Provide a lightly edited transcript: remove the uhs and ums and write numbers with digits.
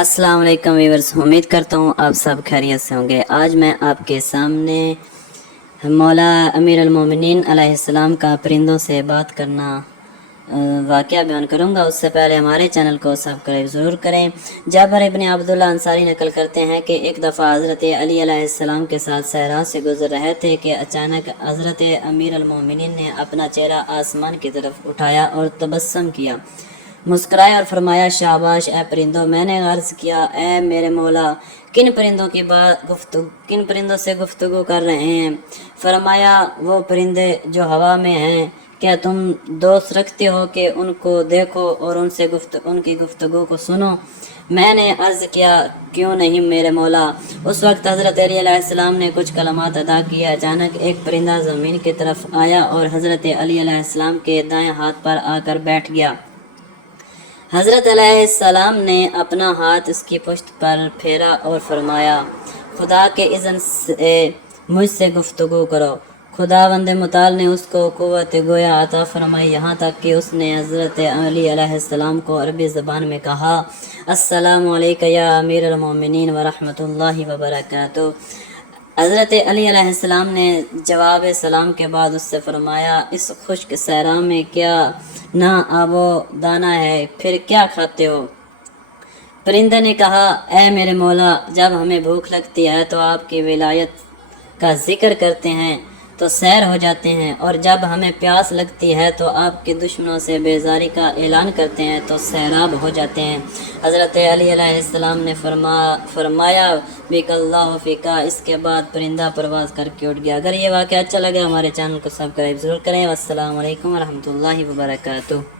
अस्सलाम वालेकुम व्यूअर्स, उम्मीद करता हूँ आप सब खैरियत से होंगे। आज मैं आपके सामने मौला अमीर अल-मोमिनीन अलैहिस्सलाम का परिंदों से बात करना वाक़या बयान करूँगा। उससे पहले हमारे चैनल को सब्सक्राइब ज़रूर करें। जाबर इब्न अब्दुल्ला अंसारी नकल करते हैं कि एक दफ़ा हज़रत अली अलैहिस्सलाम के साथ सहरा से गुज़र रहे थे कि अचानक हज़रत अमीर अल-मोमिनीन ने अपना चेहरा आसमान की तरफ उठाया और तबस्सुम किया, मुस्कुराए और फरमाया, शाबाश ए परिंदों। मैंने अर्ज़ किया, ए मेरे मौला, किन परिंदों से गुफ्तगू कर रहे हैं? फरमाया, वो परिंदे जो हवा में हैं। क्या तुम दोस्त रखते हो कि उनको देखो और उनकी गुफ्तगू को सुनो? मैंने अर्ज़ किया, क्यों नहीं मेरे मौला। उस वक्त हज़रत अली अलैहिस्सलाम ने कुछ कलमात अदा किए। अचानक एक परिंदा ज़मीन की तरफ आया और हज़रत अली अलैहिस्सलाम के दाएं हाथ पर आकर बैठ गया। हज़रत अलैहिस्सलाम ने अपना हाथ उसकी पुश्त पर फेरा और फरमाया, खुदा के इज़्न से मुझसे गुफ्तगू करो। खुदावंद मुताल ने उसको क़ुव्वत गोया अता फरमाई, यहाँ तक कि उसने हज़रत अली अलैहिस्सलाम को अरबी ज़बान में कहा, अस्सलामु अलैका या अमीर अल-मोमिनीन व रहमतुल्लाहि व बरकातुहू। हज़रत अली अलैहिस्सलाम ने जवाब सलाम के बाद उससे फरमाया, इस खुश्क सहरा में क्या ना आबो दाना है, फिर क्या खाते हो? परिंदे ने कहा, ए मेरे मौला, जब हमें भूख लगती है तो आपकी विलायत का जिक्र करते हैं तो सैर हो जाते हैं, और जब हमें प्यास लगती है तो आपके दुश्मनों से बेजारी का ऐलान करते हैं तो सैराब हो जाते हैं। हज़रत अली अलैहिस्सलाम ने फरमाया, बिकल्लाहु फ़ीका। इसके बाद परिंदा परवाज़ करके उठ गया। अगर ये वाक़या अच्छा लगा हमारे चैनल को सब्सक्राइब ज़रूर करें। वस्सलामु अलैकुम व रहमतुल्लाहि व बरकातुहू।